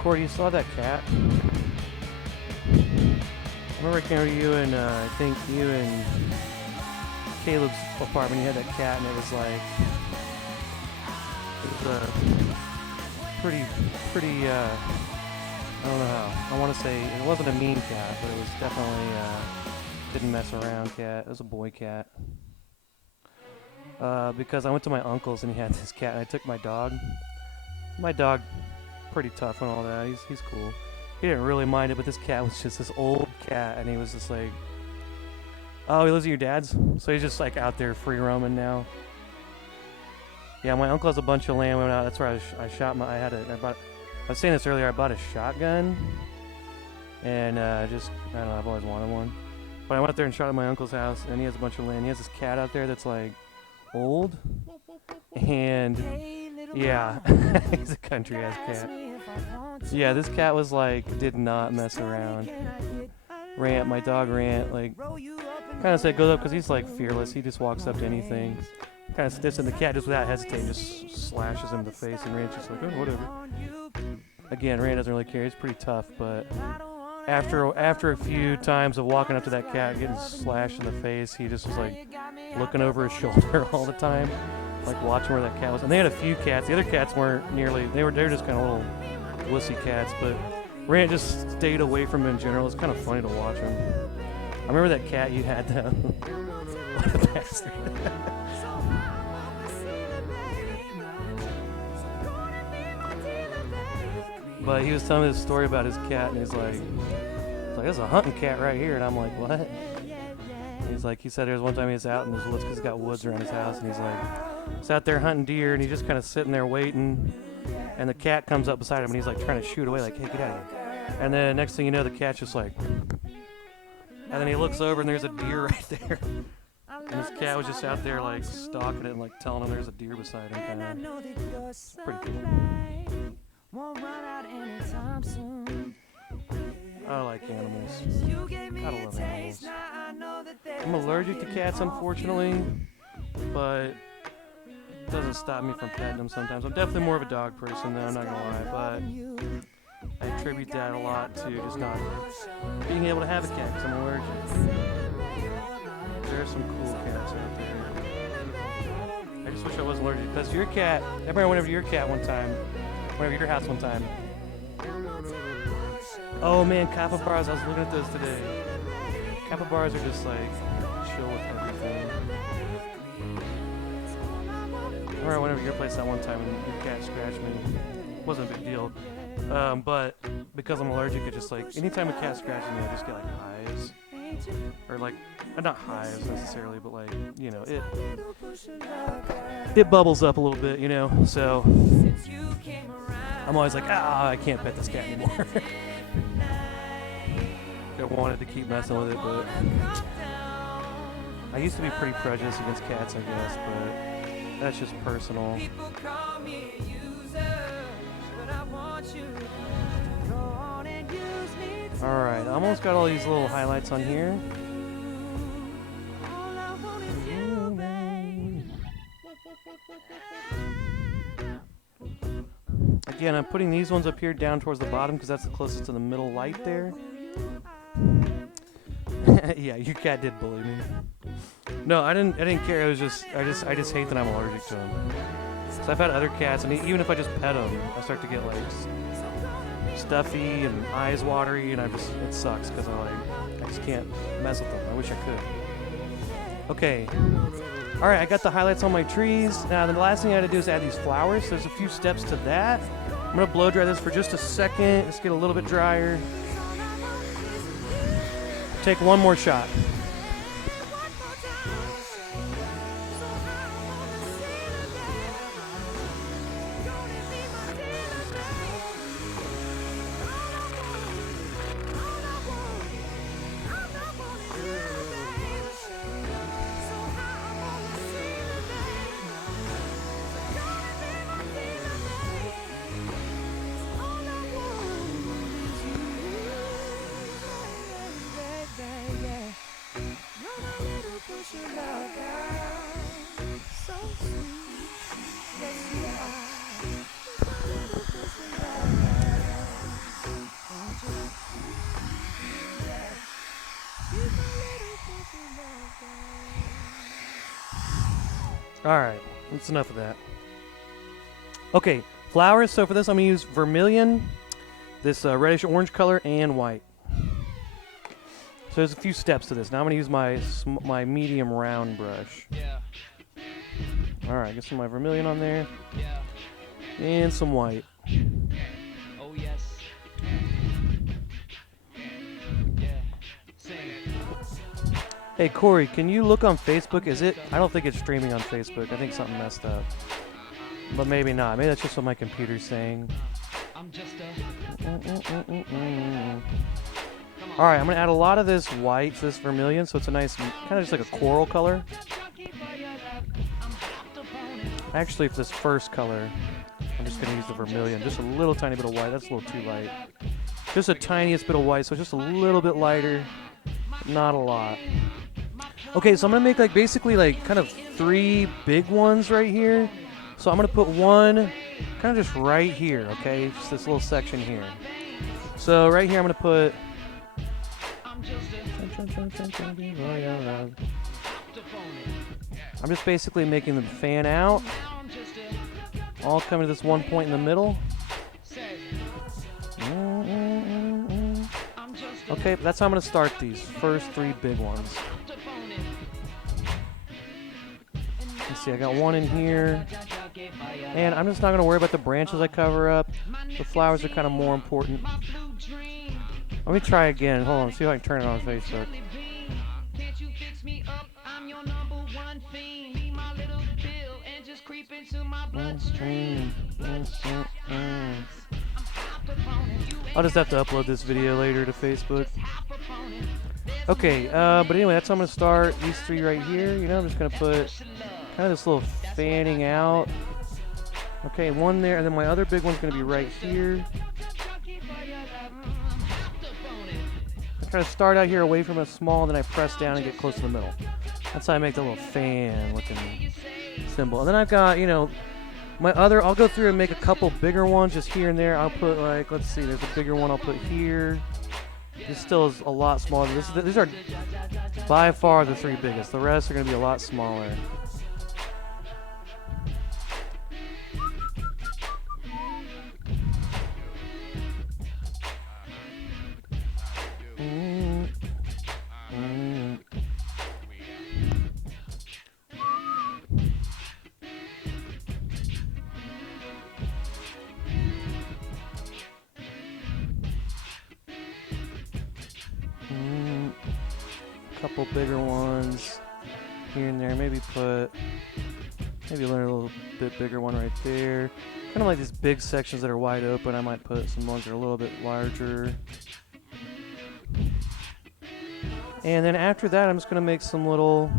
Corey, you saw that cat? I remember I came over to you and I think you and Caleb's apartment, you had that cat, and it was like, it was pretty, I don't know how. I want to say it wasn't a mean cat, but it was definitely didn't mess around cat. It was a boy cat. Because I went to my uncle's and he had this cat, and I took my dog. My dog, pretty tough and all that. He's cool. He didn't really mind it, but this cat was just this old cat, and he was just like, oh, he lives at your dad's, so he's just like out there free roaming now. Yeah, my uncle has a bunch of land. Went out. That's where I shot my. I was saying this earlier. I bought a shotgun, and I don't know. I've always wanted one, but I went out there and shot at my uncle's house, and he has a bunch of land. He has this cat out there that's like old, and yeah, he's a country ass cat. Yeah, this cat was like did not mess around. Rant, my dog Rant, like kind of said goes up because he's like fearless. He just walks up to anything. Kind of stiffs in the cat just without hesitating, just slashes him in the face, and Rand's just like, oh, whatever. Again, Rand doesn't really care. He's pretty tough, but after a few times of walking up to that cat and getting slashed in the face, he just was like looking over his shoulder all the time, like watching where that cat was. And they had a few cats. The other cats weren't nearly. They were just kind of little wussy cats, but Rand just stayed away from him in general. It's kind of funny to watch him. I remember that cat you had though. What a bastard. But he was telling me this story about his cat, and he's like, there's a hunting cat right here. And I'm like, what? He's like, he said there was one time he was out in his woods because he's got woods around his house, and he's like, he's out there hunting deer, and he's just kind of sitting there waiting, and the cat comes up beside him, and he's like trying to shoot away, like, hey, get out of here. And then next thing you know, the cat's just like, and then he looks over, and there's a deer right there. And his cat was just out there like stalking it and like telling him there's a deer beside him. Kind of. Pretty cool. I like animals. Gotta love animals. I'm allergic to cats, unfortunately, but it doesn't stop me from petting them sometimes. I'm definitely more of a dog person, though, I'm not gonna lie, but I attribute that a lot to just not being able to have a cat because I'm allergic. There are some cool cats out there. I just wish I wasn't allergic, because your cat, I remember I went over to your cat one time. Went over to your house one time. Oh man, capybaras, I was looking at those today. Capybaras are just like chill with everything. I remember I went over to your place that one time and your cat scratched me. It wasn't a big deal. But because I'm allergic, it just like, anytime a cat scratches me, I just get like hives. Or like, not hives necessarily, but like, you know, it bubbles up a little bit, you know, so I'm always like, I can't pet this cat anymore. I wanted to keep messing with it, but I used to be pretty prejudiced against cats, I guess, but that's just personal. Alright, I almost got all these little highlights on here. Again, I'm putting these ones up here down towards the bottom because that's the closest to the middle light there. Yeah, your cat did bully me. No, I didn't care. It was just I just hate that I'm allergic to them. So I've had other cats, and even if I just pet them, I start to get like stuffy and eyes watery, and it sucks because I just can't mess with them. I wish I could. Okay. All right, I got the highlights on my trees. Now, the last thing I had to do is add these flowers. There's a few steps to that. I'm going to blow dry this for just a second. Let's get a little bit drier. Take one more shot. Alright, that's enough of that. Okay, flowers. So for this, I'm going to use vermilion, this reddish orange color, and white. So there's a few steps to this. Now I'm going to use my medium round brush. Yeah, Alright, get some of my vermilion on there, yeah, and some white. oh yes. Yeah, sing. Hey Corey, can you look on Facebook? Is it? I don't think it's streaming on Facebook. I think something messed up. But maybe not. Maybe that's just what my computer's saying. I'm just a. Alright, I'm going to add a lot of this white to this vermilion, so it's a nice, kind of just like a coral color. Actually, for this first color, I'm just going to use the vermilion. Just a little tiny bit of white. That's a little too light. Just a tiniest bit of white, so just a little bit lighter. Not a lot. Okay, so I'm going to make like basically like kind of 3 big ones right here. So I'm going to put one kind of just right here, okay? Just this little section here. So right here I'm going to put... I'm just basically making them fan out. All coming to this one point in the middle. Okay, that's how I'm going to start these first 3 big ones. Let's see, I got one in here. And I'm just not going to worry about the branches I cover up. The flowers are kind of more important. Let me try again. Hold on, see if I can turn it on Facebook. I'll just have to upload this video later to Facebook. Okay, but anyway, that's how I'm going to start these 3 right here. You know, I'm just going to put kind of this little fanning out. Okay, one there, and then my other big one's going to be right here. I try to start out here away from a small, and then I press down and get close to the middle. That's how I make the little fan-looking symbol. And then I've got, you know, my other, I'll go through and make a couple bigger ones just here and there. I'll put like, let's see, there's a bigger one I'll put here. This still is a lot smaller. These are by far the 3 biggest. The rest are going to be a lot smaller. Couple bigger ones here and there. Maybe learn a little bit bigger one right there. Kind of like these big sections that are wide open. I might put some ones that are a little bit larger. And then after that, I'm just going to make some little...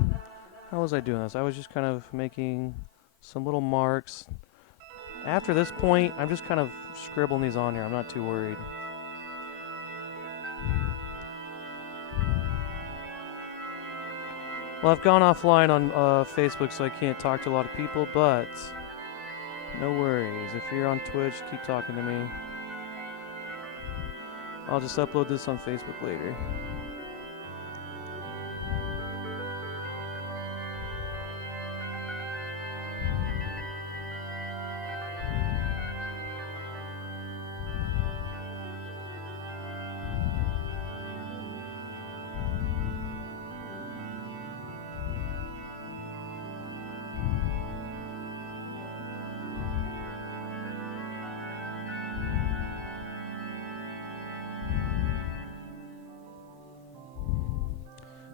How was I doing this? I was just kind of making some little marks. After this point, I'm just kind of scribbling these on here. I'm not too worried. Well, I've gone offline on Facebook, so I can't talk to a lot of people, but no worries. If you're on Twitch, keep talking to me. I'll just upload this on Facebook later.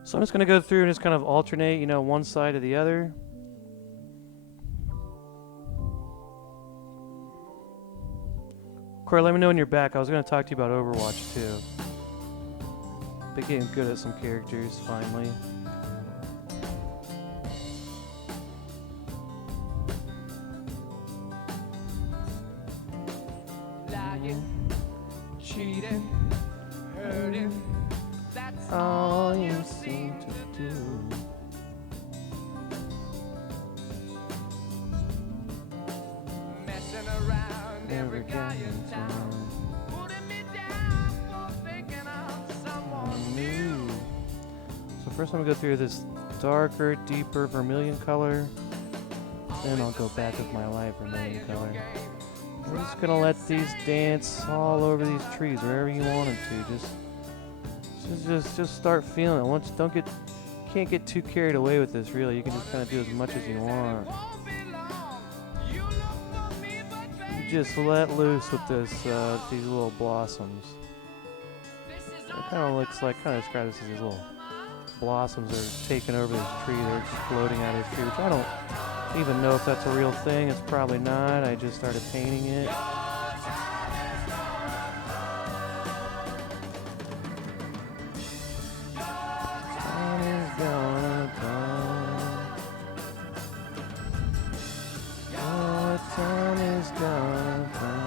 So I'm just going to go through and just kind of alternate, you know, one side to the other. Corey, let me know when you're back. I was going to talk to you about Overwatch, too. Been getting good at some characters, finally. Lying, cheating, hurting. That's All you seem to do. messing around every guy in town, putting me down for thinking of someone new. So first I'm going to go through this darker, deeper vermilion color. then I'll go back with my light vermilion color. We're just gonna let these dance all over these trees, wherever you want them to. Just start feeling it. Once, can't get too carried away with this. Really, you can just kind of do as much as you want. You just let loose with this, these little blossoms. It kind of looks like, kind of describe this as these little blossoms are taking over this tree. They're exploding out of this tree, which I don't even know if that's a real thing. It's probably not. I just started painting it. Time is gonna come. Oh, time is gonna come.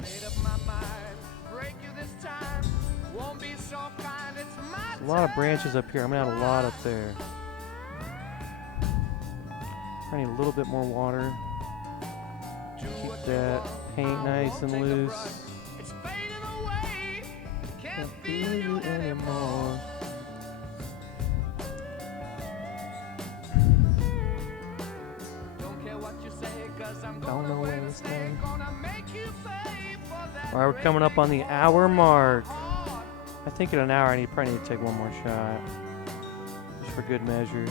Made up my mind, break you this time. Won't be so kind, it's my A lot of branches up here. I'm gonna have a lot up there. I need a little bit more water. Keep that paint nice and loose. It's fading away. Can't Feel you anymore. Don't care what you say, 'cause I'm Don't know gonna where win to this stay. thing. Gonna make you pay for that. Alright, we're coming up on the hour mark. I think in an hour I probably need to take one more shot. Just for good measure.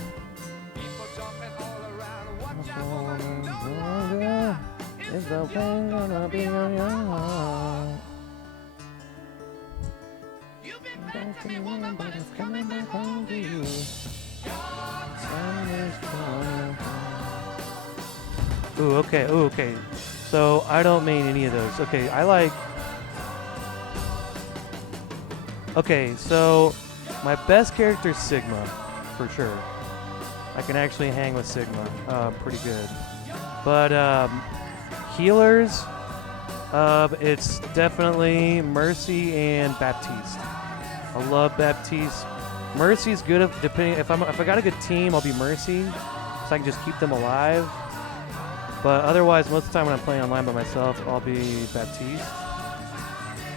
People jumping all around. Watch out, woman, don't look Is the pain gonna be on your heart? You've been bad to me, woman, but it's coming back home to you. Time is coming. Ooh, okay, ooh, okay. So I don't main any of those. Okay, I like. Okay, so my best character is Sigma, for sure. I can actually hang with Sigma, pretty good. But healers, it's definitely Mercy and Baptiste. I love Baptiste. Mercy's good if depending if I got a good team, I'll be Mercy, so I can just keep them alive. But otherwise, most of the time when I'm playing online by myself, I'll be Baptiste,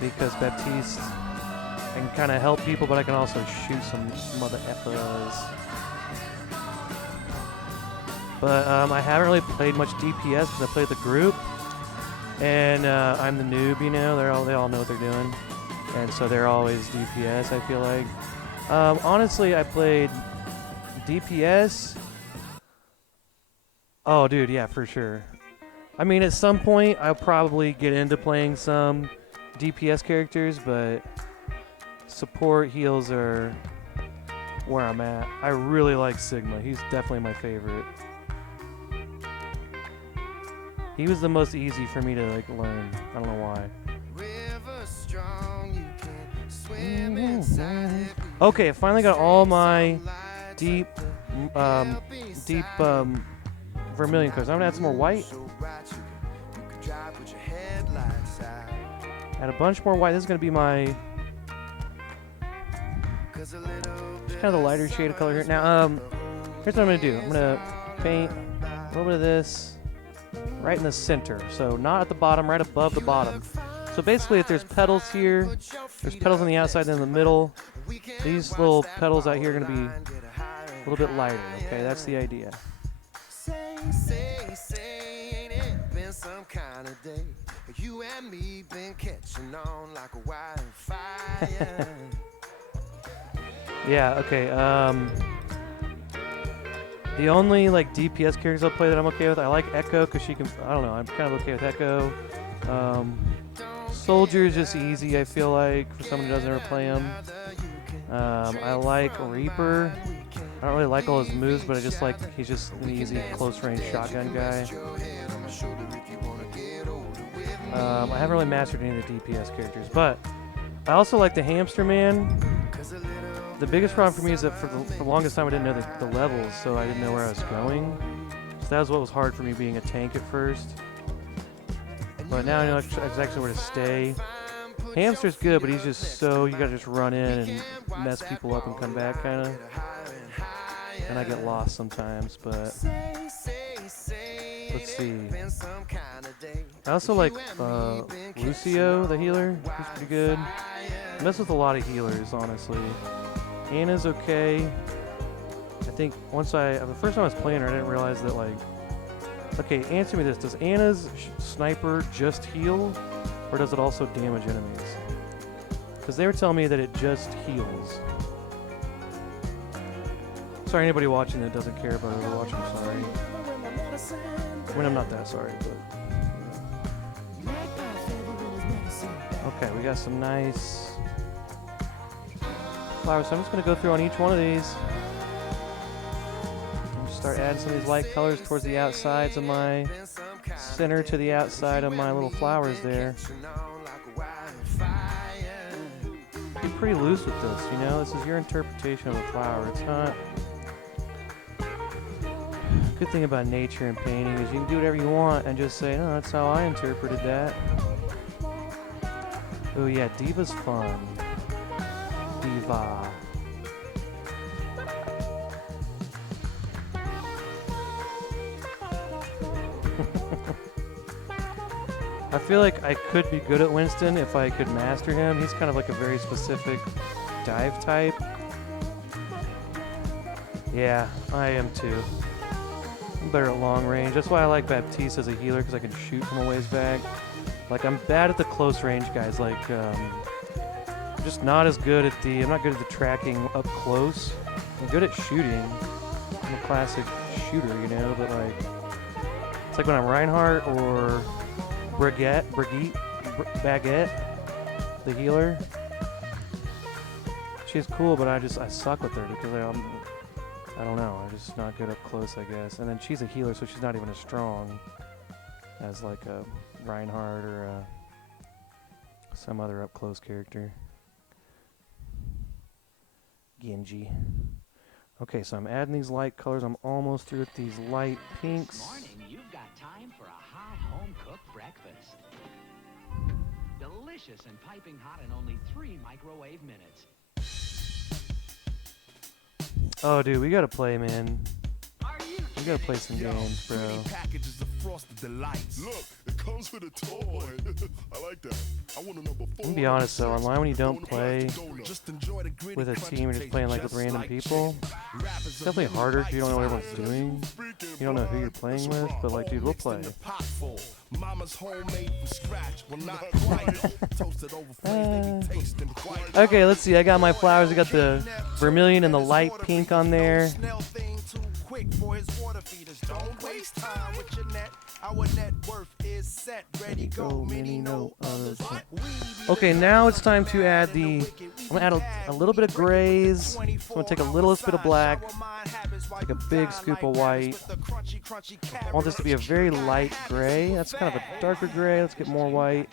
because Baptiste I can kind of help people, but I can also shoot some mother effers. But I haven't really played much DPS because I played the group, and I'm the noob. You know, they all know what they're doing, and so they're always DPS. I feel like. Honestly, I played DPS. Oh, dude, yeah, for sure. I mean, at some point, I'll probably get into playing some DPS characters, but support heals are where I'm at. I really like Sigma. He's definitely my favorite. He was the most easy for me to like learn. I don't know why. Okay, I finally got all my deep vermilion colors. I'm gonna add some more white. Add a bunch more white. This is gonna be my just kind of the lighter shade of color here. Now, here's what I'm gonna do. I'm gonna paint a little bit of this right in the center. So not at the bottom, right above the bottom. So basically, if there's petals here, there's petals on the outside and in the middle. These little petals out here are gonna be a little bit lighter. Okay, that's the idea. Some kind of day, you and me been catching on like a wildfire. Yeah, okay. The only like DPS characters I'll play that I'm okay with, I like Echo because she can. I don't know. I'm kind of okay with Echo. Soldier is just easy. I feel like for someone who doesn't ever play him. I like Reaper. I don't really like all his moves, but I just like he's just an easy close range shotgun guy. I haven't really mastered any of the DPS characters, but I also like the Hamster Man. The biggest problem for me is that for the longest time I didn't know the levels, so I didn't know where I was going. So that was what was hard for me being a tank at first. But now I know exactly where to stay. Hamster's good, but he's just so, you gotta just run in and mess people up and come back, kinda. And I get lost sometimes, but let's see. I also like Lucio, the healer. He's pretty good. mess with a lot of healers, honestly. Anna's okay. I think the first time I was playing her, I didn't realize that, like, okay, answer me this. Does Anna's sniper just heal, or does it also damage enemies? Because they were telling me that it just heals. Sorry, anybody watching that doesn't care about Overwatch, I'm sorry. I mean, I'm not that sorry, but... Okay, we got some nice flowers. So I'm just going to go through on each one of these. And just start adding some of these light colors towards the outsides of my center to the outside of my little flowers there. Be pretty loose with this, you know? This is your interpretation of a flower. It's not... Good thing about nature and painting is you can do whatever you want and just say, oh, that's how I interpreted that. Oh yeah, Diva's fun. Diva. I feel like I could be good at Winston if I could master him. He's kind of like a very specific dive type. Yeah, I am too. I'm better at long range. That's why I like Baptiste as a healer, because I can shoot from a ways back. Like, I'm bad at the close range guys. Like, I'm just not as good at I'm not good at the tracking up close. I'm good at shooting. I'm a classic shooter, you know, but like, it's like when I'm Reinhardt or Baguette, the healer. She's cool, but I suck with her because I don't know, I'm just not good up close, I guess. And then she's a healer, so she's not even as strong as like a Reinhardt or some other up close character. Genji. Okay, so I'm adding these light colors. I'm almost through with these light pinks. Morning, you've got time for a hot home-cooked breakfast. Delicious and piping hot in only 3 microwave minutes. Oh, dude, we gotta play, man. We gotta play some games, bro. Packages of frosted delights. Look, it comes with a toy. I like that. I want to know before. I'm gonna be honest though, online when you don't play with a team, you're just playing like with random people. It's definitely harder because you don't know what everyone's doing. You don't know who you're playing with, but like, dude, we'll play. Mama's homemade from scratch. Well, not quite. Toasted over flames, they be tasting quite. Okay, let's see. I got my flowers. I got the vermilion and the light pink on there. Quick for his water feeders. Don't waste time with your net. Our net worth is set. Ready, go, many no others. Okay, now it's time to add I'm gonna add a little bit of grays. So I'm gonna take a little bit of black, take a big scoop of white. I want this to be a very light gray. That's kind of a darker gray. Let's get more white.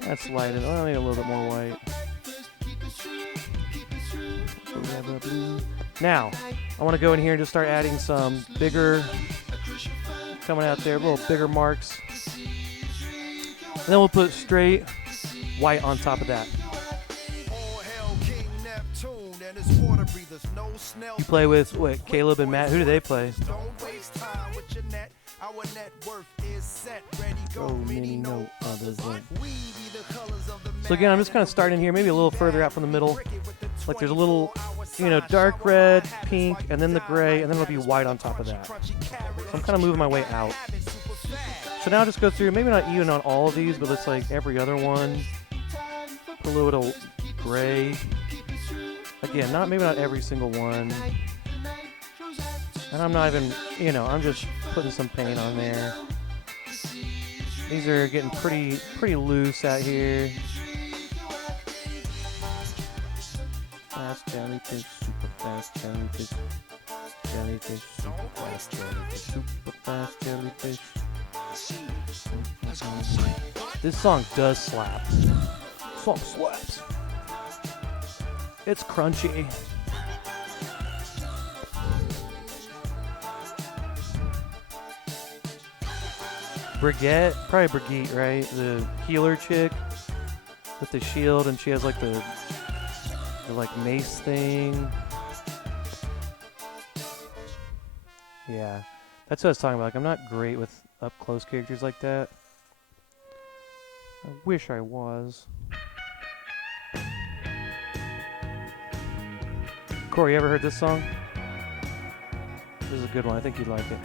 That's light. Oh, maybe a little bit more white. Now, I want to go in here and just start adding some bigger, coming out there, little bigger marks. And then we'll put straight white on top of that. You play with, what, Caleb and Matt? Who do they play? Oh, many no others. So again, I'm just kind of starting here, maybe a little further out from the middle. Like there's a little, dark red, pink, and then the gray, and then it'll be white on top of that. So I'm kind of moving my way out. So now I'll just go through, maybe not even on all of these, but it's like every other one. Put a little bit of gray. Again, maybe not every single one. And I'm not even, I'm just putting some paint on there. These are getting pretty loose out here. Fast jellyfish, super fast jellyfish. Jellyfish, super fast jellyfish, super fast jellyfish. This song does slap. This song slaps. It's crunchy. Brigitte, probably Brigitte, right? The healer chick with the shield, and she has like the like mace thing. Yeah, that's what I was talking about. Like, I'm not great with up close characters like that. I wish I was. Corey, you ever heard this song? This is a good one. I think you'd like it.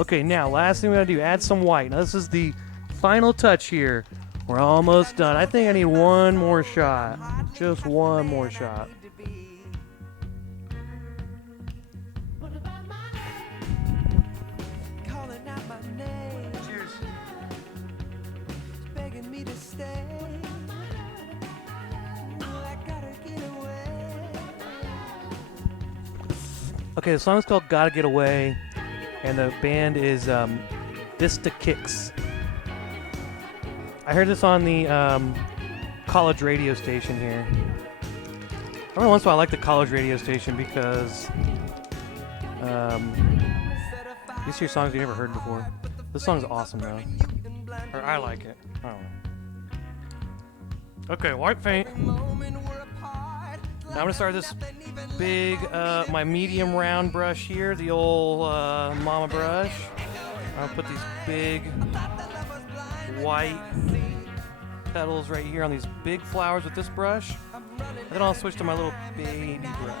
Okay, now, last thing we gotta do, add some white. Now, this is the final touch here. We're almost done. I think I need one more shot. Just one more shot. Cheers. Begging me to stay. I gotta get away. Okay, the song is called Gotta Get Away, and the band is Vista Kicks. I heard this on the college radio station here. Every once in a while I like the college radio station because you hear songs you never heard before. This song's awesome though. Or I like it. I don't know. Okay, white paint. Now I'm gonna start this big, my medium round brush here, the old mama brush. I'll put these big white petals right here on these big flowers with this brush. And then I'll switch to my little baby brush.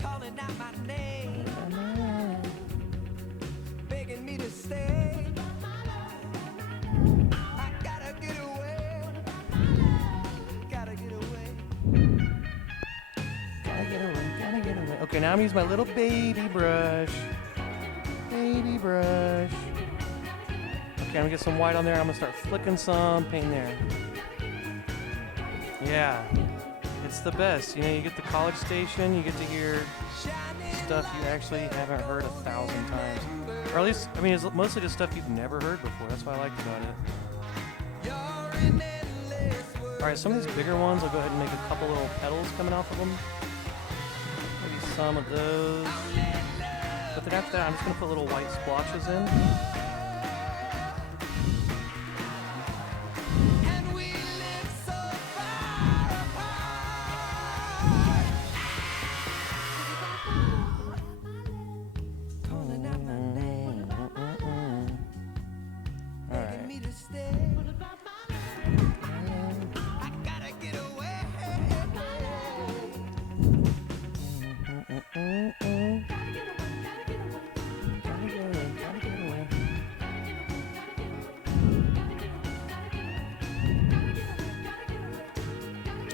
Calling out my name, begging me to stay. I gotta get away. Gotta get away. Gotta get away, gotta get away. Okay, now I'm using my little baby brush. Baby brush. Okay, I'm gonna get some white on there. I'm gonna start flicking some paint there. Yeah, it's the best. You know, you get the college station, you get to hear stuff you actually haven't heard 1,000 times. Or at least, I mean, it's mostly just stuff you've never heard before. That's what I liked about it. Alright, some of these bigger ones, I'll go ahead and make a couple little petals coming off of them. Maybe some of those. But then after that, I'm just going to put little white splotches in.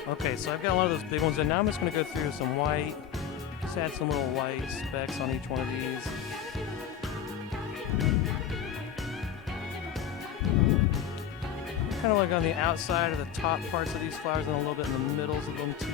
Okay, so I've got a lot of those big ones, and now I'm just going to go through some white, just add some little white specks on each one of these. Kind of like on the outside of the top parts of these flowers and a little bit in the middles of them too.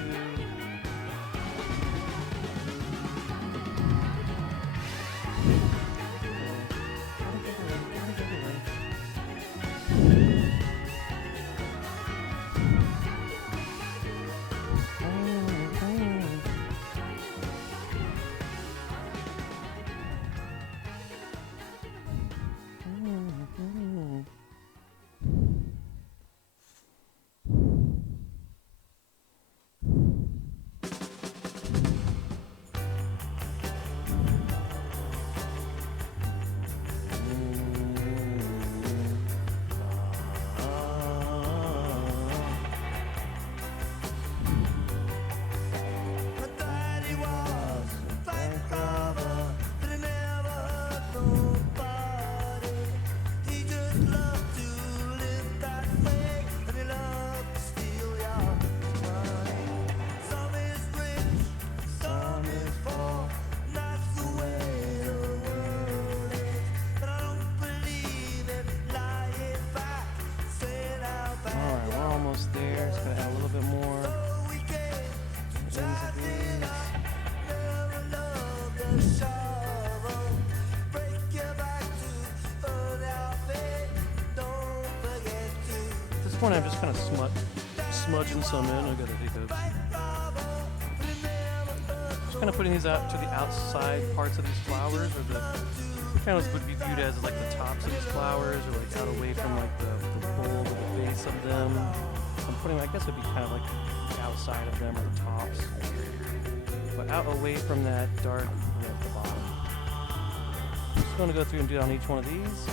At this point, I'm just kind of smudging some in. I gotta take those. Just kind of putting these out to the outside parts of these flowers, or the kind of would be viewed as like the tops of these flowers, or like out away from like the bulb or the base of them. So I'm putting, I guess it'd be kind of like the outside of them or the tops, but out away from that dark red at the bottom. I'm just going to go through and do it on each one of these.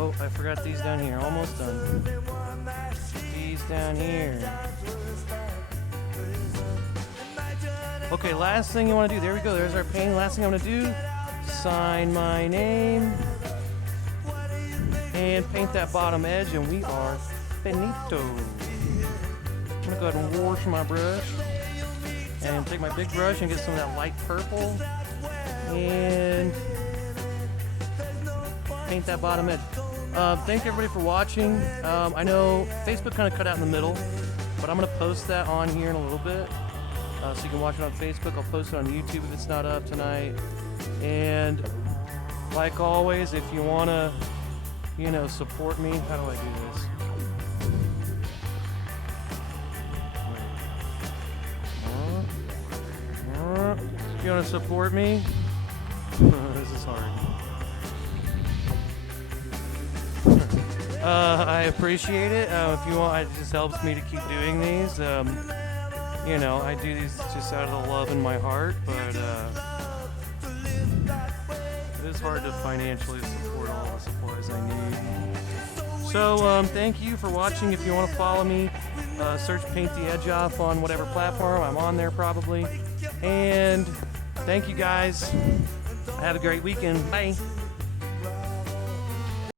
Oh, I forgot these down here. Almost done. These down here. Okay, last thing you want to do. There we go. There's our painting. Last thing I'm going to do, sign my name and paint that bottom edge, and we are finito. I'm going to go ahead and wash my brush and take my big brush and get some of that light purple and paint that bottom edge. Thank everybody for watching. I know Facebook kind of cut out in the middle, but I'm going to post that on here in a little bit. So you can watch it on Facebook. I'll post it on YouTube if it's not up tonight. And like always, if you want to, you know, support me, how do I do this? If you want to support me, this is hard. I appreciate it. If you want, it just helps me to keep doing these. You know, I do these just out of the love in my heart, but it is hard to financially support all the supplies I need. So, thank you for watching. If you want to follow me, search Paint the Edge Off on whatever platform. I'm on there probably. And thank you guys. Have a great weekend. Bye.